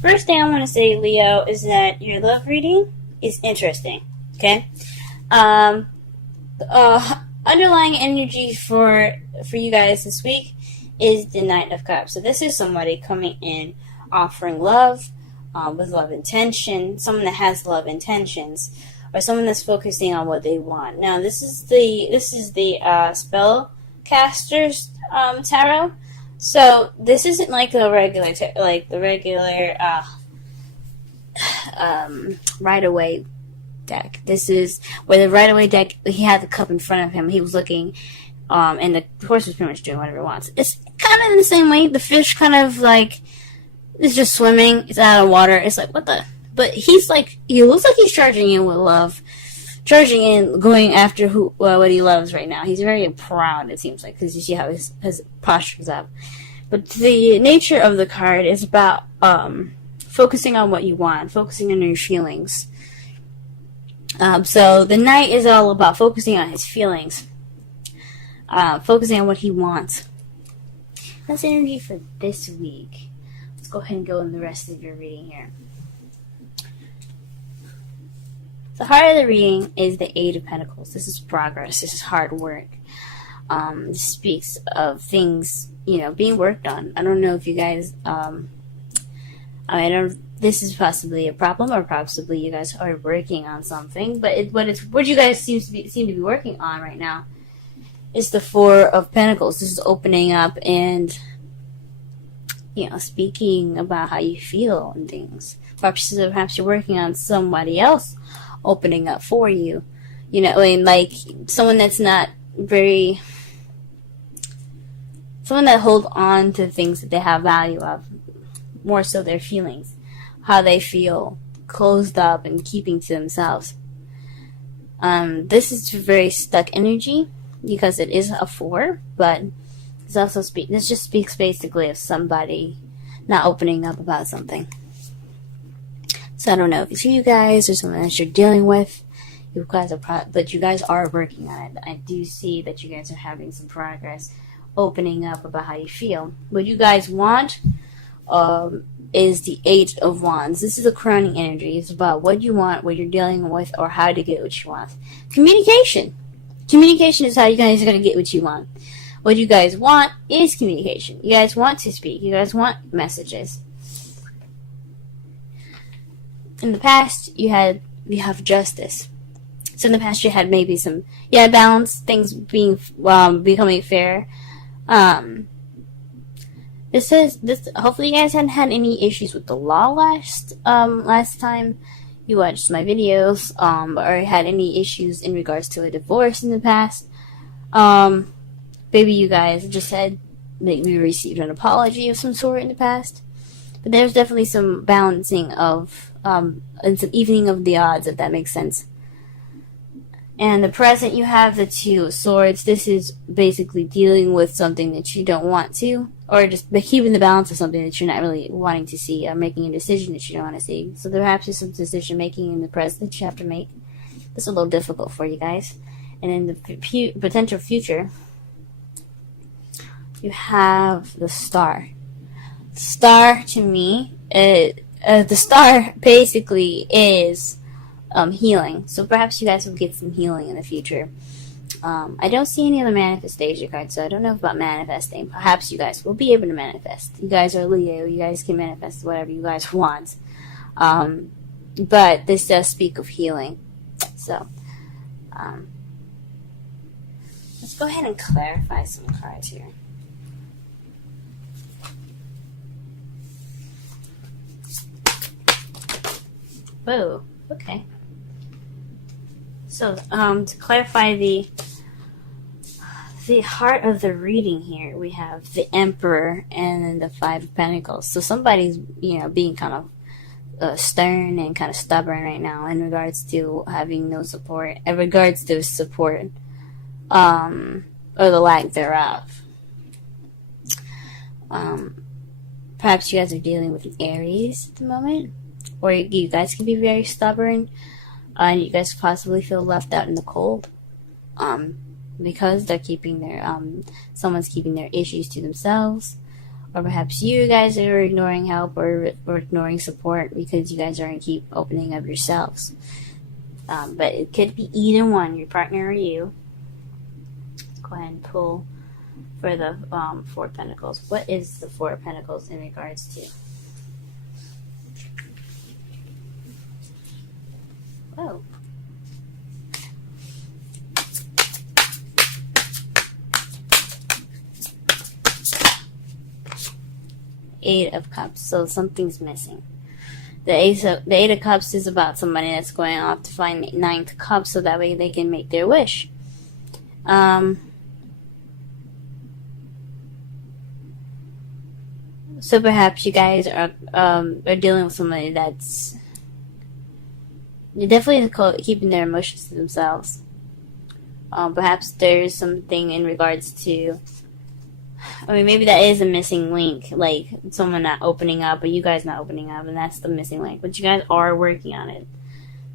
First thing I want to say, Leo, is that your love reading is interesting. Okay. Underlying energy for you guys this week is the Knight of Cups. So this is somebody coming in offering love, with love intention, someone that has love intentions, or someone that's focusing on what they want. Now this is the spellcaster's tarot. So this isn't like the regular Rider-Waite deck. This is where the Rider-Waite deck, he had the cup in front of him. He was looking, and the horse was pretty much doing whatever it wants. It's kind of in the same way. The fish kind of like is just swimming. It's out of water. It's like, what the? But he's like, he looks like he's charging in with love, charging in, going after what he loves right now. He's very proud, it seems like, because you see how his posture's up. But the nature of the card is about focusing on what you want, focusing on your feelings. So the Knight is all about focusing on his feelings, focusing on what he wants. That's energy for this week. Let's go ahead and go in the rest of your reading here. The heart of the reading is the Eight of Pentacles. This is progress. This is hard work. This speaks of things, being worked on. I don't know if you guys, this is possibly a problem, or possibly you guys are working on something. But what you guys seem to be working on right now is the Four of Pentacles. This is opening up and, speaking about how you feel and things. Perhaps you're working on somebody else opening up for you. Like someone that's not very, someone that holds on to things that they have value of, more so their feelings, how they feel, closed up and keeping to themselves. This is very stuck energy because it is a 4, but this also this just speaks basically of somebody not opening up about something. So I don't know if it's you guys or someone that you're dealing with. You guys but you guys are working on it. I do see that you guys are having some progress, opening up about how you feel. What you guys want is the Eight of Wands. This is a crowning energy. It's about what you want, what you're dealing with, or how to get what you want. Communication. Communication is how you guys are going to get what you want. What you guys want is communication. You guys want to speak. You guys want messages. In the past, you have justice. So in the past, you had maybe some balance, things being becoming fair. This hopefully you guys hadn't had any issues with the law last time you watched my videos, or had any issues in regards to a divorce in the past. Maybe you guys just said maybe received an apology of some sort in the past. But there's definitely some balancing of and some evening of the odds, if that makes sense. And the present, you have the Two of Swords. This is basically dealing with something that you don't want to, or just keeping the balance of something that you're not really wanting to see, or making a decision that you don't want to see. So perhaps there's some decision making in the present that you have to make. This is a little difficult for you guys. And in the potential future, you have the Star. Star, to me, the Star basically is healing. So perhaps you guys will get some healing in the future. I don't see any other manifestation cards, so I don't know about manifesting. Perhaps you guys will be able to manifest. You guys are Leo. You guys can manifest whatever you guys want. But this does speak of healing. So, let's go ahead and clarify some cards here. Whoa, okay. So, to clarify the heart of the reading here, we have the Emperor and then the Five of Pentacles. So somebody's, being kind of stern and kind of stubborn right now in regards to having no support, or the lack thereof. Perhaps you guys are dealing with an Aries at the moment, or you guys can be very stubborn, and you guys possibly feel left out in the cold, because they're keeping their someone's keeping their issues to themselves, Or perhaps you guys are ignoring help or ignoring support because you guys aren't keep opening up yourselves. But it could be either one, your partner or you. Let's go ahead and pull for the Four of Pentacles. What is the Four of Pentacles in regards to? Whoa. Eight of Cups. So something's missing. The Eight of Cups is about somebody that's going off to find Ninth Cup so that way they can make their wish. So perhaps you guys are dealing with somebody that's definitely keeping their emotions to themselves. Perhaps there's something in regards to, I mean, maybe that is a missing link, like someone not opening up, but you guys not opening up, and that's the missing link. But you guys are working on it.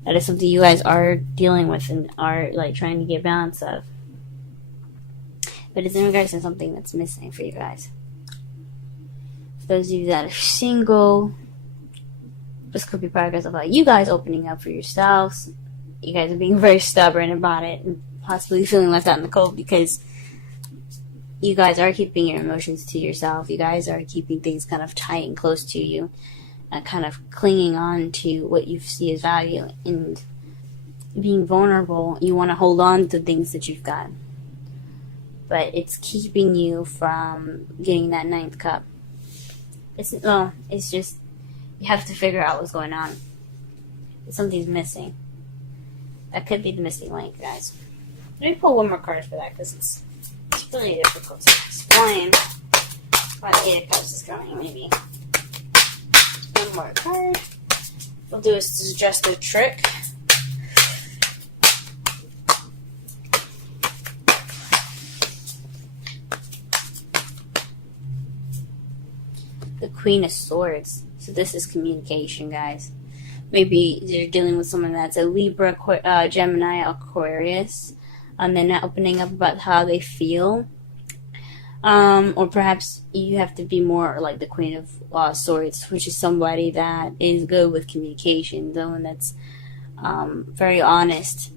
That is something you guys are dealing with and are like trying to get balance of. But it's in regards to something that's missing for you guys. For those of you that are single, this could be progress about you guys opening up for yourselves. You guys are being very stubborn about it and possibly feeling left out in the cold because you guys are keeping your emotions to yourself. You guys are keeping things kind of tight and close to you and kind of clinging on to what you see as value and being vulnerable. You want to hold on to things that you've got. But it's keeping you from getting that Ninth Cup. It's just, you have to figure out what's going on. Something's missing. That could be the missing link, guys. Let me pull one more card for that because it's really difficult to explain why the Eight of Cups is coming. Maybe one more card. We'll do is just a trick. The Queen of Swords. So this is communication, guys. Maybe you're dealing with someone that's a Libra, Gemini, Aquarius, and they're not opening up about how they feel. Or perhaps you have to be more like the Queen of Swords, which is somebody that is good with communication, someone that's very honest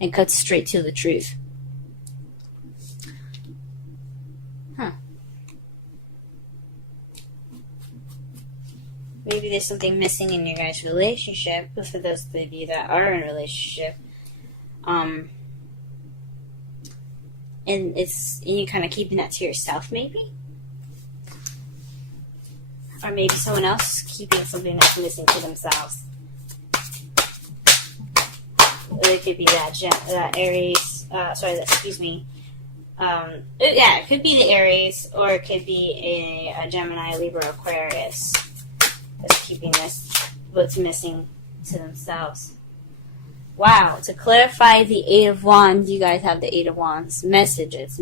and cuts straight to the truth. Maybe there's something missing in your guys' relationship, but for those of you that are in a relationship, and you're kind of keeping that to yourself, maybe? Or maybe someone else keeping something that's missing to themselves. Or it could be that Aries, it could be the Aries, or it could be a Gemini, Libra, Aquarius that's keeping what's missing to themselves. Wow, to clarify the Eight of Wands, you guys have the Eight of Wands. Messages.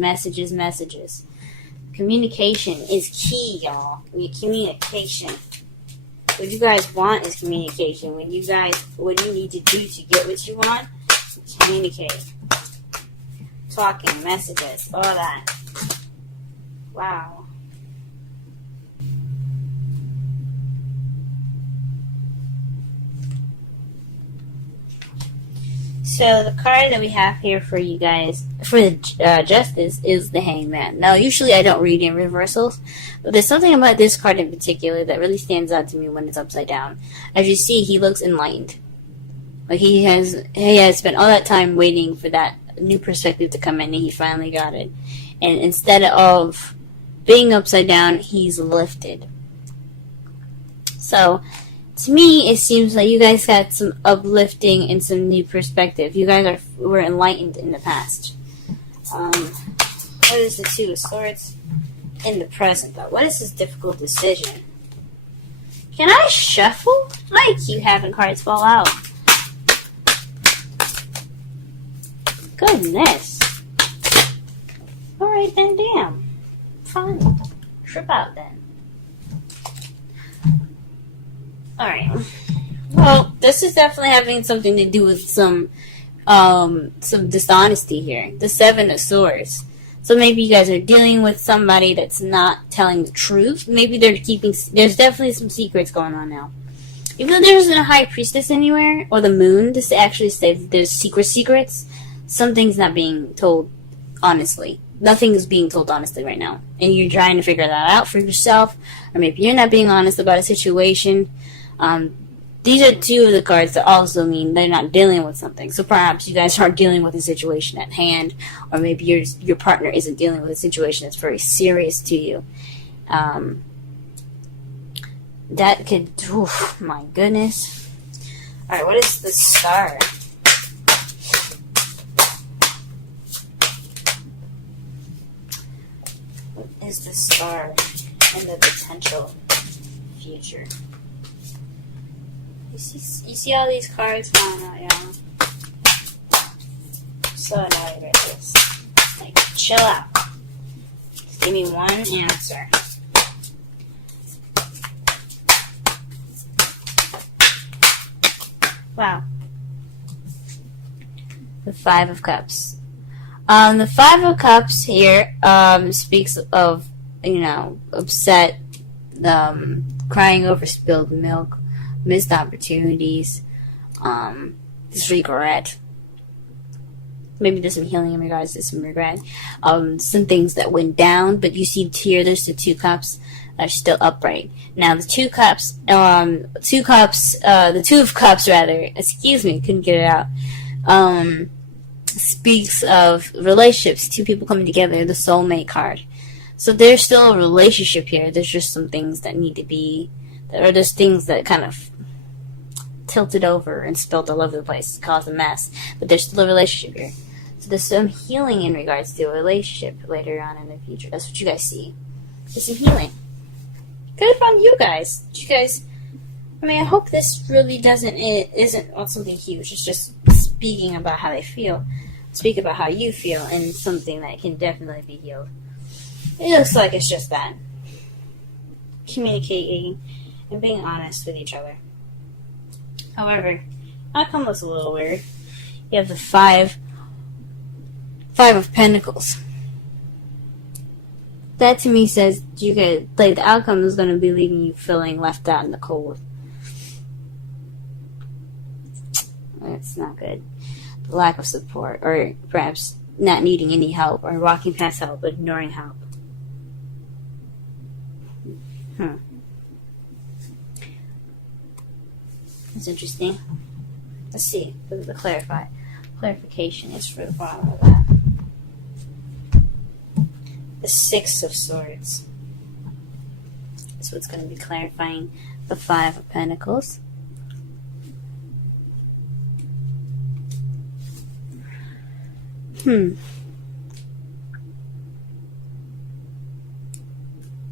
Communication is key, y'all. Communication. What you guys want is communication. What you need to do to get what you want, communicate. Talking, messages, all that. Wow. So the card that we have here for you guys, for the Justice, is the Hangman. Now, usually I don't read in reversals, but there's something about this card in particular that really stands out to me when it's upside down. As you see, he looks enlightened. Like he has spent all that time waiting for that new perspective to come in, and he finally got it. And instead of being upside down, he's lifted. So, to me, it seems like you guys got some uplifting and some new perspective. You guys were enlightened in the past. What is the Two of Swords in the present, though? What is this difficult decision? Can I shuffle? I keep having cards fall out. Goodness. Alright then, damn. Fine. Trip out then. Alright. Well, this is definitely having something to do with some dishonesty here. The Seven of Swords. So maybe you guys are dealing with somebody that's not telling the truth. Maybe they're keeping, there's definitely some secrets going on now. Even though there isn't a high priestess anywhere, or the moon, to actually say that there's secrets, something's not being told honestly. Nothing is being told honestly right now. And you're trying to figure that out for yourself, or maybe you're not being honest about a situation. These are two of the cards that also mean they're not dealing with something. So perhaps you guys aren't dealing with a situation at hand, or maybe your partner isn't dealing with a situation that's very serious to you. That could, oof, my goodness. Alright, what is the star? What is the star in the potential future? You see all these cards falling out, y'all? So annoyed at this. Like, chill out. Just give me one answer. Wow. The Five of Cups. The Five of Cups here speaks of, upset, crying over spilled milk, missed opportunities, just regret. Maybe there's some healing in regards to some regret. Some things that went down, but you see here, there's the two cups are still upright. Now the two of cups, excuse me, couldn't get it out, speaks of relationships, two people coming together, the soulmate card. So there's still a relationship here. There's just some things that need to be, or there's things that kind of tilted over and spilled all over the place, caused a mess. But there's still a relationship here. So there's some healing in regards to a relationship later on in the future. That's what you guys see. There's some healing. Good on you guys. I hope this really isn't something huge. It's just speaking about how they feel. Speak about how you feel, and something that can definitely be healed. It looks like it's just that. Communicating and being honest with each other. However, outcome looks a little weird. You have the Five of Pentacles. That to me says the outcome is going to be leaving you feeling left out in the cold. That's not good. The lack of support, or perhaps not needing any help, or walking past help, but ignoring help. That's interesting. Let's see. The clarification is for the bottom of that. The Six of Swords. That's what's going to be clarifying the Five of Pentacles.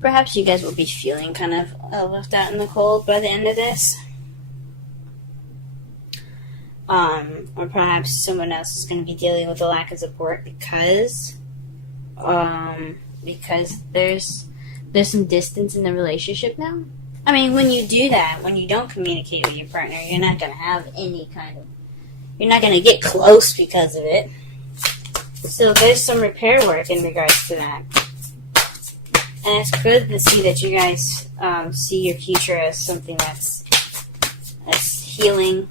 Perhaps you guys will be feeling kind of left out in the cold by the end of this. Or perhaps someone else is going to be dealing with a lack of support because there's some distance in the relationship now. I mean, when you do that, when you don't communicate with your partner, you're not going to have you're not going to get close because of it. So there's some repair work in regards to that. And it's good to see that you guys see your future as something that's healing.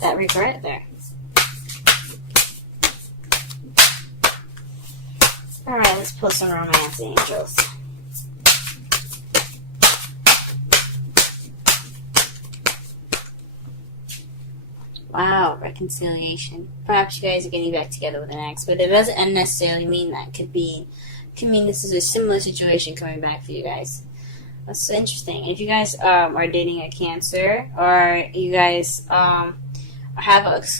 That regret there. Alright, let's pull some romance angels. Wow, reconciliation. Perhaps you guys are getting back together with an ex, but it doesn't necessarily mean that. Could mean this is a similar situation coming back for you guys. That's interesting. And if you guys are dating a Cancer, or you guys have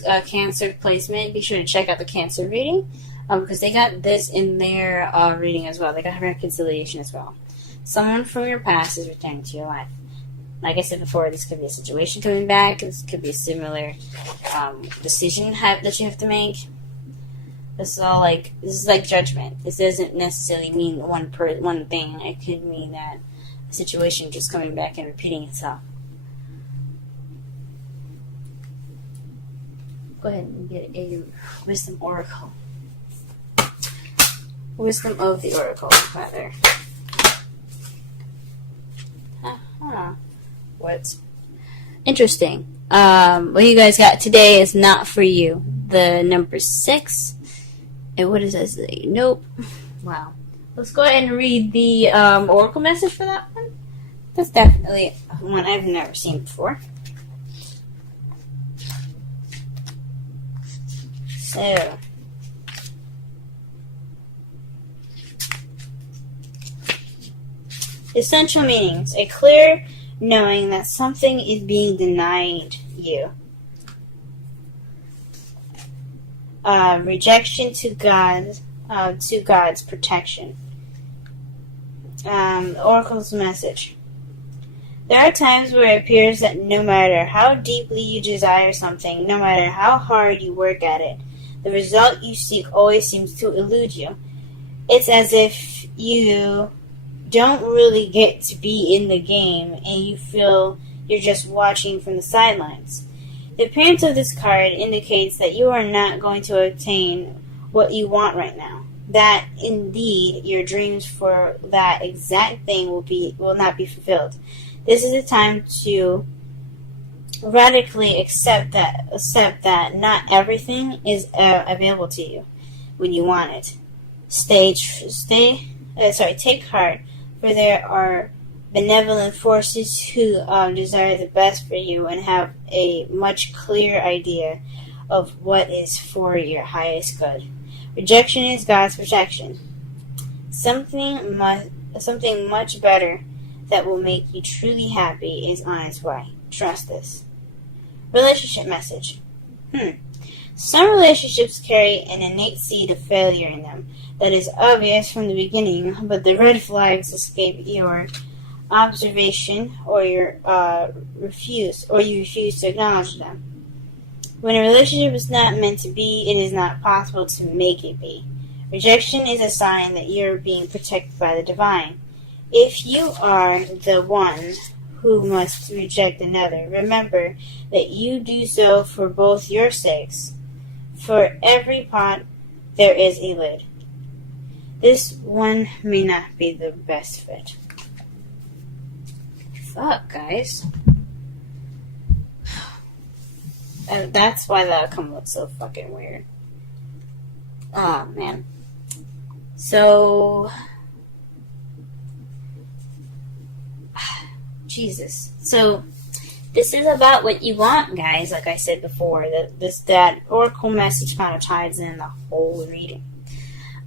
a Cancer placement, be sure to check out the Cancer reading, because they got this in their reading as well. They got reconciliation as well. Someone from your past is returning to your life. Like I said before, this could be a situation coming back. This could be a similar decision that you have to make. This is like judgment. This doesn't necessarily mean one thing. It could mean that a situation just coming back and repeating itself. go ahead and get a wisdom oracle. Wisdom of the oracle, rather. What's interesting? What you guys got today is not for you. The number 6. And what does that say? Nope. Wow. Let's go ahead and read the oracle message for that one. That's definitely one I've never seen before. So, essential meanings: a clear knowing that something is being denied you. Rejection to God's protection. Oracle's message: there are times where it appears that no matter how deeply you desire something, no matter how hard you work at it, the result you seek always seems to elude you. It's as if you don't really get to be in the game and you feel you're just watching from the sidelines. The appearance of this card indicates that you are not going to obtain what you want right now. That indeed your dreams for that exact thing will not be fulfilled. This is a time to radically accept that not everything is available to you when you want it. Take heart, for there are benevolent forces who desire the best for you and have a much clearer idea of what is for your highest good. Rejection is God's protection. Something much better that will make you truly happy is on its way. Trust this. Relationship message. Some relationships carry an innate seed of failure in them that is obvious from the beginning, but the red flags escape your observation, or you refuse to acknowledge them. When a relationship is not meant to be, it is not possible to make it be. Rejection is a sign that you're being protected by the divine. If you are the one who must reject another, remember that you do so for both your sakes. For every pot, there is a lid. This one may not be the best fit. Fuck, guys. And that's why that outcome looks so fucking weird. Oh, man. So... Jesus. So, this is about what you want, guys. Like I said before, that oracle message kind of ties in the whole reading.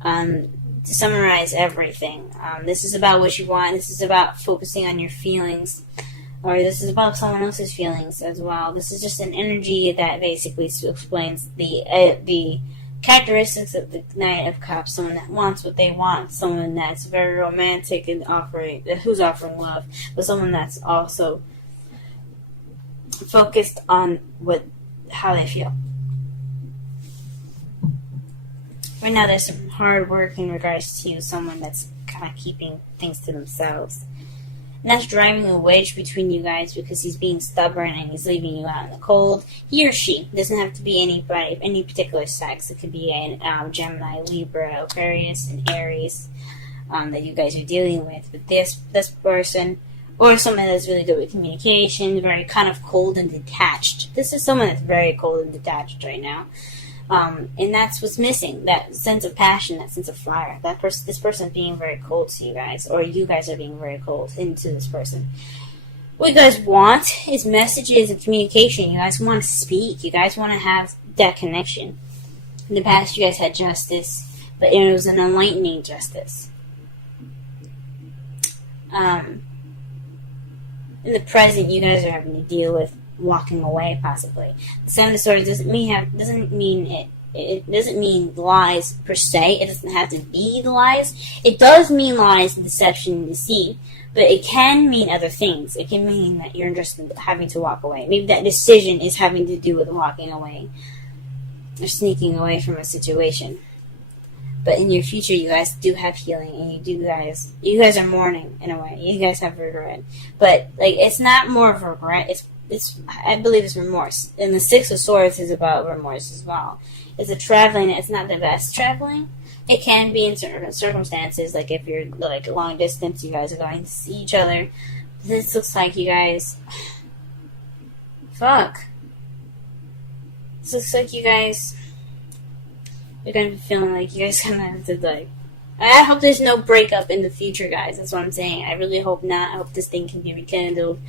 To summarize everything, this is about what you want. This is about focusing on your feelings, or this is about someone else's feelings as well. This is just an energy that basically explains the characteristics of the Knight of Cups. Someone that wants what they want, someone that's very romantic and who's offering love, but someone that's also focused on how they feel. Right now, there's some hard work in regards to someone that's kind of keeping things to themselves. And that's driving a wedge between you guys because he's being stubborn and he's leaving you out in the cold. He or she doesn't have to be anybody, any particular sex. It could be a Gemini, Libra, Aquarius, and Aries that you guys are dealing with. But this person, or someone that's really good with communication, very kind of cold and detached. This is someone that's very cold and detached right now. And that's what's missing, that sense of passion, that sense of fire. This person being very cold to you guys, or you guys are being very cold into this person. What you guys want is messages and communication. You guys want to speak. You guys want to have that connection. In the past, you guys had justice, but it was an enlightening justice. In the present, you guys are having to deal with walking away, possibly. The Seven of Swords doesn't mean lies per se. It doesn't have to be the lies. It does mean lies, deception, and deceit, but it can mean other things. It can mean that you're just having to walk away. Maybe that decision is having to do with walking away or sneaking away from a situation. But in your future, you guys do have healing, and you guys are mourning in a way. You guys have regret, but like it's not more of regret. It's I believe it's remorse. And the Six of Swords is about remorse as well. It's a traveling. It's not the best traveling. It can be in certain circumstances, like if you're like long distance, you guys are going to see each other. This looks like you guys. Fuck. This looks like you guys. You're gonna be feeling like you guys gonna have to like. I hope there's no breakup in the future, guys. That's what I'm saying. I really hope not. I hope this thing can be rekindled.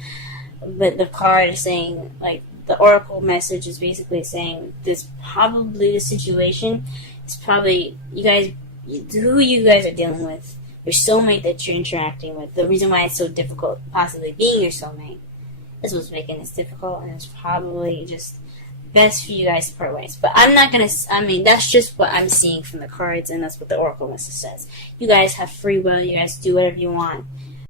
But the card is saying, like, the oracle message is basically saying this probably the situation is probably who you guys are dealing with, your soulmate that you're interacting with. The reason why it's so difficult, possibly being your soulmate, is what's making this difficult, and it's probably just best for you guys to part ways. But I'm not gonna. I mean, that's just what I'm seeing from the cards, and that's what the oracle message says. You guys have free will. You guys do whatever you want.